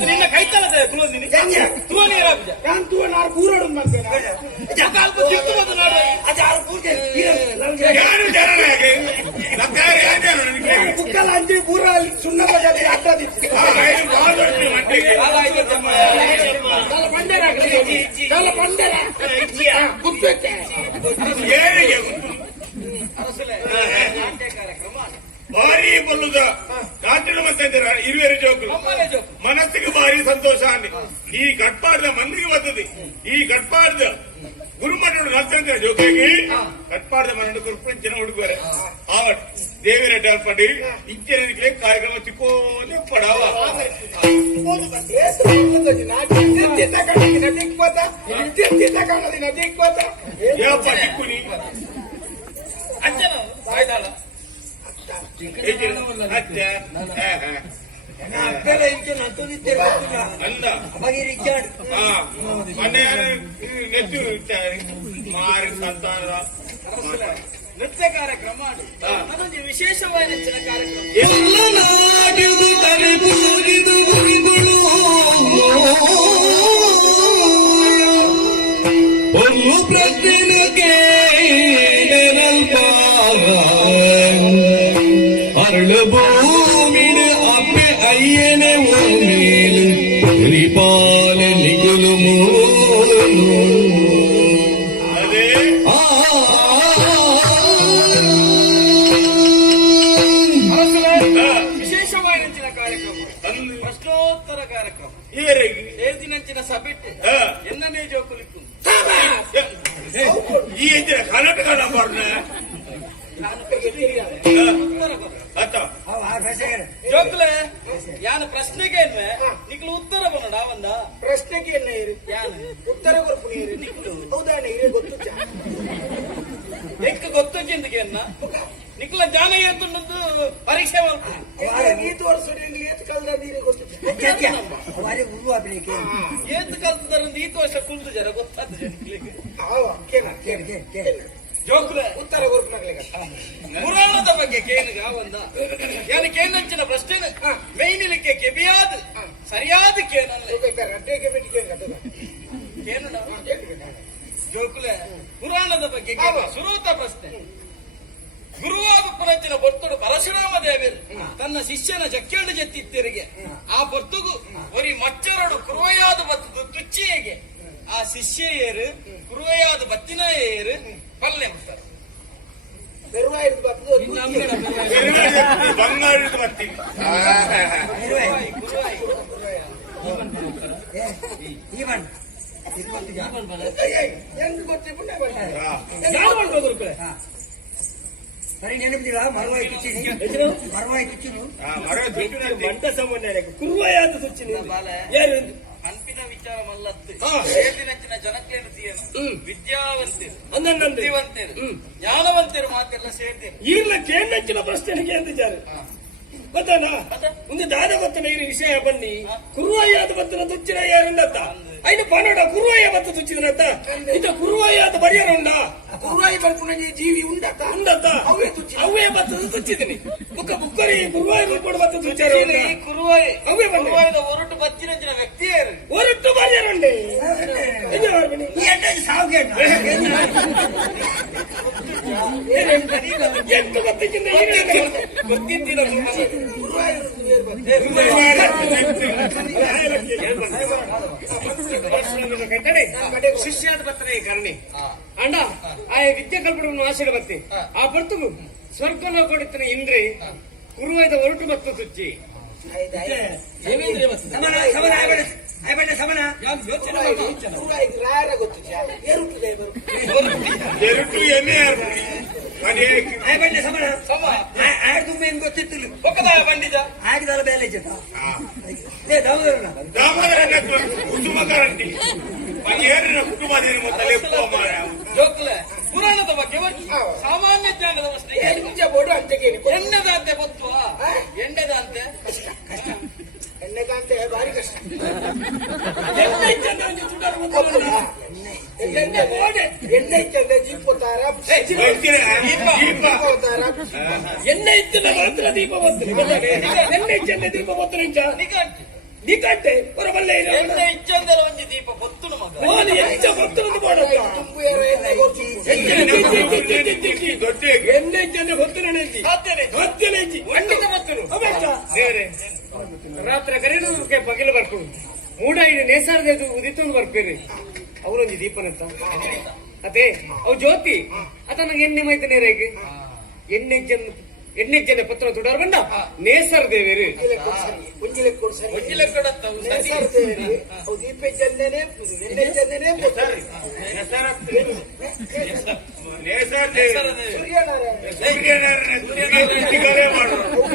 ನಿನ್ನ ಕೈತಲದ ಅಂಜಿ ಪೂರ ಸುಣ್ಣ ಭಾರಿ ಬಲ್ಲುದ ನಾಟ್ಯದ ಮತ್ತೆ ಇರುವೆರ ಜೋಕುಲು ಮನಸ್ಸಿಗೆ ಭಾರಿ ಸಂತೋಷ ಅನ್ನಿ ಈ ಗಟ್ಪಾಡ್ದ ಮಂದಿಗೆ ಬರ್ತದೆ ಈ ಗಟ್ಪಾಡ್ದ ಗುರುಮಠ ನರ್ತಂತ್ರ ಜೋಕಿಗೆ ಕಟ್ಪಾಡ್ದ ಮನ ಕುರ್ಪಂಚಿನ ಹುಡುಗರೆ ಆವಟ್ ದೇವಿರೆಡ್ಡಿ ಅಲ್ಪಡಿ ಇಚ್ಛೆ ಕಾರ್ಯಕ್ರಮ ಚಿಕ್ಕೋದು ಪಡಾವ ದಿಕ್ಕುನಿ ನೃತ್ಯ ಕಾರ್ಯಕ್ರಮ ಅದೊಂದು ವಿಶೇಷವಾದ ನೆಚ್ಚಿನ ಕಾರ್ಯಕ್ರಮ. ಅರಳು ಭೂಮಿನ ಅಪ್ಪೆ ಅಯ್ಯನೆ ಮೇಲೆ ಪಾಲ ನಿಗುಲು ವಿಶೇಷವಾದ ನೆಚ್ಚಿನ ಕಾರ್ಯಕ್ರಮ ಪ್ರಶ್ನೋತ್ತರ ಕಾರ್ಯಕ್ರಮ. ಏದಿನಂಚಿನ ಸಭೆಟ್ಟು ಎನ್ನನೇ ಜೋಕುಲಿಕ್ಕು ಈ ಕರ್ನಾಟಕ ಜೋಕ್ಲೆ ಯಾನ ಪ್ರಶ್ನೆಗೆ ನಿಕ್ಲು ಉತ್ತರ ಬನ್ನಡ ಒಂದ ಪ್ರಶ್ನೆಗೆ ಉತ್ತರ ಕೊರ್ಪುಣಿ ಹೌದಾನೆ ಗೊತ್ತು ಎಕ್ಕ ಗೊತ್ತು ಚಿಂದಿಗೆ ನಿಕ್ಲ ಜ್ಞಾನ ಏತುಂಡು ಪರೀಕ್ಷೆ ಈತು ವರ್ಷ ಏತ್ ಕಲ್ದ ಗೊತ್ತು ಏತ್ ಕಲ್ತದ್ರ ಈತು ವರ್ಷ ಕುಲ್ದು ಜರ ಗೊತ್ತಾದ ಜೋಕ್ಲೆ ಉತ್ತರ ಕೊರ್ಪುಣಗ್ಲಿಗೆ ಪುರಾಣದ ಬಗ್ಗೆ ಕೇನುಗ ಒಂದ ಯಾನ ಕೇನಂಚಿನ ಪ್ರಶ್ನೆ ಮೈನಿಲಿಕ್ಕೆ ಕೆಬಿಯಾದ ಸರಿಯಾದ ಕೇನು ಜೋಕುಲೆ ಪುರಾಣದ ಬಗ್ಗೆ ಸುರೂತ ಪ್ರಶ್ನೆ. ಗುರುವಾಗುಪ್ಪನಂಚಿನ ಬರ್ತುಡು ಪರಶುರಾಮ ದೇವರು ತನ್ನ ಶಿಷ್ಯನ ಜಕ್ಕೆಂಡು ಜೆತ್ತಿತ್ತಿರಿಗೆ ಆ ಬರ್ತುಗು ಒರಿ ಮಚ್ಚರಡು ಕುರುವೆಯಾದ ಬತ್ತದು ತುಚ್ಚಿಯೇಗೆ ಆ ಶಿಷ್ಯ ಏರು ಕುರುವೆಯಾದ ಬತ್ತಿನ ಏರು ಪಲ್ಲೆ ಮಾಡ್ತಾರೆ. ಬಂಗಾಳದ ಬತ್ತಿ ಸರಿ ನೆನಪಿದಿರಾ ಮರವಾಯಿ ಬಂಟ ಸಾಮಾನ್ಯ ಕುರುವಾಯಾದ ತುಚ್ಚಿನ ಯಾರು ಅನ್ಪಿನ ವಿಚಾರ ಮಲ್ಲತ್ತು ಏದಿನಂಚಿನ ಜನಕ್ಲೇನು ವಿದ್ಯಾವಂತರು ಬುದ್ಧಿವಂತರು ಜ್ಞಾನವಂತರು ಮಾತೆಲ್ಲ ಸೇರ್ತೇನೆ ಈಗಲ ಕೇಂದ್ರಂಚಿನ ಪ್ರಶ್ನೆಗೆ ಅಂದಿದ್ದಾರೆ ಗೊತ್ತಾನ ಮುಂದೆ ದಾದ ಗೊತ್ತನ ಈ ವಿಷಯ ಬನ್ನಿ ಕುರುವಾಯಾದ ಬತ್ತನ ತುಚ್ಚಿನ ಯಾರುಂಡತ್ತ ಐದು ಪನ್ನಡ ಕುರುವಾಯ ಬತ್ತ ತುಚ್ಚಿದನತ್ತ ಇದು ಕುರುವಾಯಾದ ಬಡಿಯರುಂಡ ಕುರುವಾಯಿ ಬರ್ಪುಣ ಜೀವಿ ಉಂಡತ್ತ ಅವೇ ಬತ್ತದ ತುಚ್ಚಿದ್ದೀನಿ ಮುಖ ಬುಕ್ಕರಿ ಕುರುವಾಯಿ ಬರ್ಕೊಂಡು ಬತ್ತ ತುಚ್ಚಾರ ಕುರುವಾಯಿ ಅವೇ ಬಂದ ಹೊರಟು ಬತ್ತಿನ ವ್ಯಕ್ತಿ ಹೊರಟು ಬಡಿಯರುಂಡೆ ಎಂಟು ಗೊತ್ತಿದ್ದ ಗೊತ್ತಿದ್ದಿಲ್ಲ ಶಿಷ್ಯಾದ ಬರ್ತನೆ ಕರ್ಣಿ ಅಂಡ ಆ ವಿದ್ಯೆ ಕಲ್ಪಡವನ್ನು ಆಶೆಗೆ ಬರ್ತಿ ಆ ಬರ್ತುಗು ಸ್ವರ್ಗನ ಕೊಡುತ್ತಾನೆ ಇಂದ್ರಿ ಕುರುವಾಯ್ದ ಹೊರಟು ಮತ್ತು ತುಚ್ಚಿ ಗೊತ್ತಿತ್ತು ಬಂಡಿದ ಆಗಿದಲ್ಲ ಬೇಲೆ ಜೋಕ್ಲೆ ಪುರಾಣದ ಬಗ್ಗೆ ಸಾಮಾನ್ಯ ಜ್ಞಾನದ ಪ್ರಶ್ನೆ ಅಂತೆಗೆ ಎಣ್ಣೆದಂತೆ ಗೊತ್ತುವ ಎಣ್ಣೆದಂತೆ ಎಣ್ಣೆದಂತೆ ಭಾರಿ ಕಷ್ಟ ಎಣ್ಣೆ ಚೆನ್ನ ಎಣ್ಣೆ ಇತ್ತಂದ್ರೆ ಜೀಪ್ ಹೋತಾರ ಎಣ್ಣೆ ಇತ್ತು ಮಾತ್ರ ದೀಪ ಬರ್ತದೆ ಎಣ್ಣೆ ಇಚ್ಚಂದೆ ದೀಪ ಬರ್ತದೆ ನಿಕಟ್ಟೆ ಬರಬಲ್ಲ ಎಣ್ಣೆ ಇಚ್ಚಂದರ ಒಂಜಿ ದೀಪ ಬತ್ತುನು ಮಗ ಓನಿ ಹೆಚ್ಚ ಬರ್ತದೆ ಮಾಡೋದು ತುಂಬು ಯಾರ ಎಣ್ಣೆ ಗೊತ್ತು ಎಣ್ಣೆ ಇಚ್ಚಂದೆ ಬರ್ತನೆ ಹತ್ತನೇ ಇಚ್ಚಿ ಖಂಡಿತ ಬರ್ತನು ದೇವರೇ ರಾತ್ರಿ ಕರೀನೂರಕ್ಕೆ ಬಗಿಲು ಬರ್ಕೊಂಡು ಮೂಡ ಇನ್ನು ನೇಸಾರದು ಉದಿತೊಂದು ಬರ್ಪೇರಿ ಅವರೊಂದು ದೀಪನಂತ ಅದೇ ಅವು ಜ್ಯೋತಿ ಅತ ನಂಗೆ ಎಣ್ಣೆ ಮೈತನೇ ರೇಗೆ ಎಣ್ಣೆ ಜನ ಪತ್ರ ತುಡಾರ್ ಬಂದ ನೇಸರ್ ದೇವೇರು ಮುಂಜಿಲೆ ಕೊಡ್ಸರಿ ಒಂಜಿಲೆ ಕೊಡತ್ತ ದೀಪ ಚಂದನೆ ಎಣ್ಣೆ ಚಂದನೆ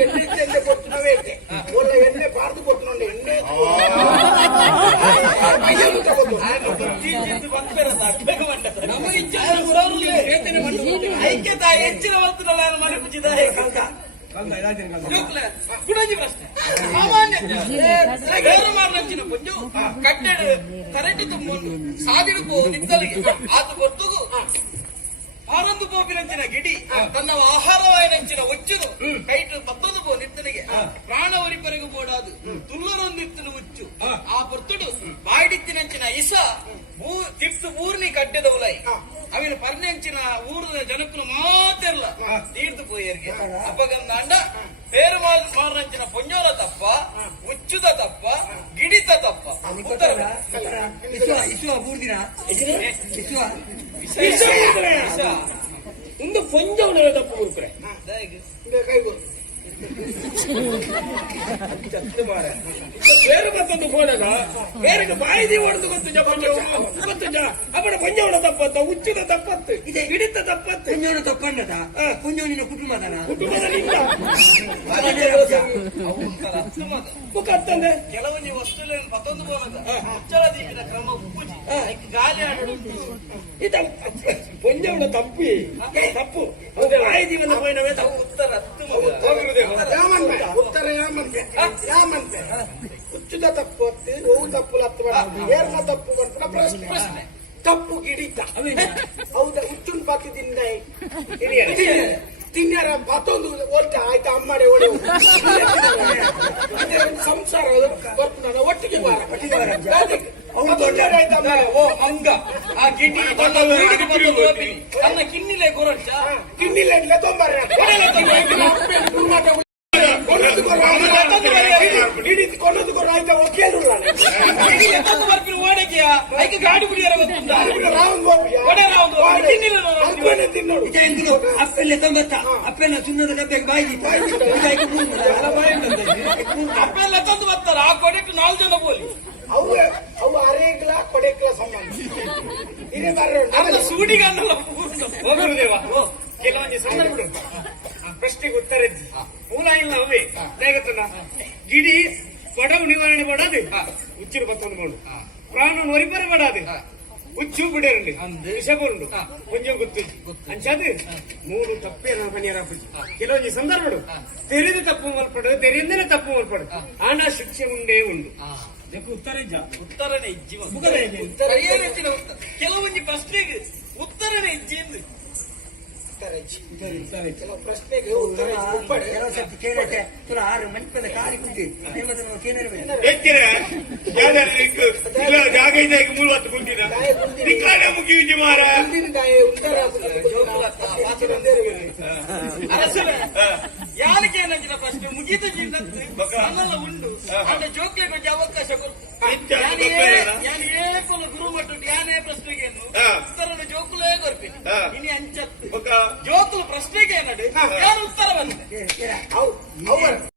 ಎಣ್ಣೆ ಚಂದ ಕೊಟ್ಟು ನಾವೇ ಒಳ್ಳೆ ಎಣ್ಣೆ ಬಾರ್ದು ಕೊಟ್ಟು ನೋಡಿ ಎಣ್ಣೆ ಐಕ್ಯತಾ ಹೆಚ್ಚಿನ ಹೊತ್ತು ನಾನು ಮನೆ ಮುಚ್ಚಿದ ಗುಣಜಿ ಪ್ರಶ್ನೆ ಸಾಮಾನ್ಯ ಬೇರೆ ಮಾಡ್ಲಂಚಿನ ಪುಂಜು ಕಟ್ಟಡ ಕರೆಂಟ್ ತುಂಬ ಸಾದಿಡು ನಿಂತಲಿಗೆ ಆತು ಗೊತ್ತುಗು ಆನಂದ ಬೋಪಿನಂಚಿನ ಗಿಡಿ ತನ್ನ ಆಹಾರವಾಯನಂಚಿನ ಒಚ್ಚುನು ಕೈಟು ಮತ್ತೊಂದು ಪೋ ನಿತ್ತನಿಗೆ ಪ್ರಾಣ ಒರಿಪರೆಗೂ ಬೋಡಾದು ತುಲ್ಲರೊಂದಿತ್ತನು ಉಚ್ಚು ಆ ಪೊರ್ತುಡು ಬಾಯಿಡಿತ್ತಿನಂಚಿನ ಇಸ ತಿರ್ತು ಊರ್ನಿ ಕಡ್ಡೆದ ಉಲೈ ಅವಿನ ಪರ್ನೆಂಚಿನ ಊರ್ದ ಜನಕ್ಕನು ಮಾತೆರ್ಲ ತೀರ್ದು ಪೋಯರ್ಗೆ ಅಪ್ಪಗಂದ ಅಂಡ ಪೇರು ಮಾರ್ನಂಚಿನ ಪೊಂಜೋಲ ತಪ್ಪ ಉಚ್ಚುದ ತಪ್ಪ ಗಿಡಿತ ತಪ್ಪ ಒಂದು ಪೊಂಜವನ ತಪ್ಪು ಹುಡುಕ್ರೆ ಕೈಗು ಬೇರೆ ಮತ್ತೊಂದು ಫೋನಾಗ ಬೇರೆ ಬಾಯಿದಿ ಹೊಡೆದು ಗೊತ್ತು ಅವನ ಪಂಜವನ ತಪ್ಪತ್ತ ಹುಚ್ಚಿದ ತಪ್ಪತ್ತು ಹಿಡಿತ ತಪ್ಪತ್ತು ಕುಂಜೋನ ತಪ್ಪಂಡದ ಕುಂಜೋನಿನ ಕುಟುಂಬದನ ಕುಟುಂಬದಲ್ಲಿಂದ ಮುಖತ್ತಂದೆ ಕೆಲವೊಂದು ವಸ್ತುಗಳನ್ನು ಮತ್ತೊಂದು ಬೋನದ ಉಚ್ಚಳ ದೀಪಿನ ಕ್ರಮ ಉಪ್ಪುಜಿ ಗಾಳಿ ಆಡೋದು ಇದ ಪಂಜವನ ತಪ್ಪಿ ತಪ್ಪು ಬಾಯಿದೀವನ್ನ ಪೋಯಿನವೇ ತಪ್ಪು ಉತ್ತರ ಹತ್ತು ಉತ್ತರ ಯಾಮಂತೆ ಹುಚ್ಚುದ ತಪ್ಪು ಹೊತ್ತು ಹೂವು ತಪ್ಪು ಹತ್ತು ಏರ್ನ ತಪ್ಪು ಬಂತ ಪ್ರಶ್ನೆ ತಪ್ಪು ಗಿಡಿತ ಹೌದಾ ಹುಚ್ಚುನ್ ಪಾತಿ ತಿನ್ನರ ಮತ್ತೊಂದು ಓಲ್ಟ ಆಯ್ತಾ ಅಮ್ಮಡೆ ಓಡಿ ಸಂಸಾರ ಬರ್ತಾನ ಒಟ್ಟಿಗೆ ಓ ಮಂಗ ಆ ಗಿಡ್ಡಿ ತನ್ನ ಕಿನ್ನಿಲೆ ಗುರಡ್ಚ ಕಿನ್ನಿಲೆ ತೊಂಬಾರ ಕೊನ್ನದು ಕೊರ ಆಯ್ತಾ ಕೇಳಿಲ್ಲ ಓಡಕ್ಕಿಯ ಐಕೆ ಗಾಡಿ ಬಿಡಿಯಾರ ತಿನ್ನೋಡು ಅಪ್ಪೆಲ್ಲ ತೊಂಬತ್ತ ಅಪ್ಪೆಲ್ಲ ಸುಣ್ಣದ ಡಬ್ಬೆಗೆ ಬಾಯಿ ಅಪ್ಪೆಲ್ಲ ತಂದು ಬರ್ತಾರ ಆ ಕೊಡಕ್ಕೆ 4 ಜನ ಬೋಲಿ ಅವು ಅರೆಗ್ಲ ಕೊಡೆಕ್ಲ ಸಂಬಂಧ ಇರೇ ಅಲ್ಲ ಸೂಡಿಗನ್ನಲ್ಲ ಹೋಗುದೇವ ಕೆಲವೊಂದು ಸಂದರ್ಭ ಪ್ರಶ್ನೆಗೆ ಉತ್ತರ ಇದ್ದಿ ಮೂಲ ಇಲ್ಲ ಅವೇ ದೇಗತನ ಗಿಡಿ ಪಡವು ನಿವಾರಣೆ ಮಾಡಾದೆ ಉಚ್ಚಿರು ಮತ್ತೊಂದು ಮಾಡು ಪ್ರಾಣ ಒರಿಪರೆ ಮಾಡಾದೆ ಉಚ್ಚು ಬಿಡೇರಂడి ವಿಷಪುರುಂಡು ಕೊಂಚం ಗೊತ್ತು ಅಂಚಾದು 3 ತಪ್ಪೇ ನಾ ಪನಿಯರಾಪುಜಿ ಕೆಲವೊಂದು ಸಂದರ್ಭಗಳು ತೆರೆದು ತಪ್ಪು ಮಲ್ಪಡು ತೆರೆಯಿಂದಲೇ ತಪ್ಪು ಮಲ್ಪಡು ಆನ ಶಿಕ್ಷೆ ಉಂಡೇ ಉಂಡು ಉತ್ತರನೇ ಇಜ್ಜಿ ಕೆಲವೊಂದು ಪ್ರಶ್ನೆಗೆ ಉತ್ತರನೇ ಇಜ್ಜಿ ಎಂದು ಕೆಲವು ಪ್ರಶ್ನೆಗೆ ಉತ್ತರ ಕೆಲವು ಸರ್ತಿ ಕೇಳಕ್ಕೆ ತುಲ 6 ಮಂಚದ ಕಾಲಿ ಕುಂಟಿ ಜಾಗ ಇದ್ದಾಗ 30 ಕುಂಟಿನ ಮುಗಿ ವಿಜಯ ಮಾರ ಉತ್ತರ ಯಾರಿಗೆ ಏನಂಚಿನ ಪ್ರಶ್ನೆ ಮುಗಿದ ನನ್ನೆಲ್ಲ ಉಂಡು ಅಂದ್ರೆ ಜೋಕ್ಲೆ ಬಗ್ಗೆ ಅವಕಾಶ ಏಪಲ ಗುರು ಮಟ್ಟು ಯಾನೇ ಪ್ರಶ್ನೆಗೆ ಉತ್ತರನ ಜೋಕುಲೇ ಕೊರ್ಪಿನಿ ಇನಿ ಅಂಚತ್ತು ಜೋಕುಲು ಪ್ರಶ್ನೆಗೆ ಏನಡು ಯಾರು ಉತ್ತರ ಬಂದಿದೆ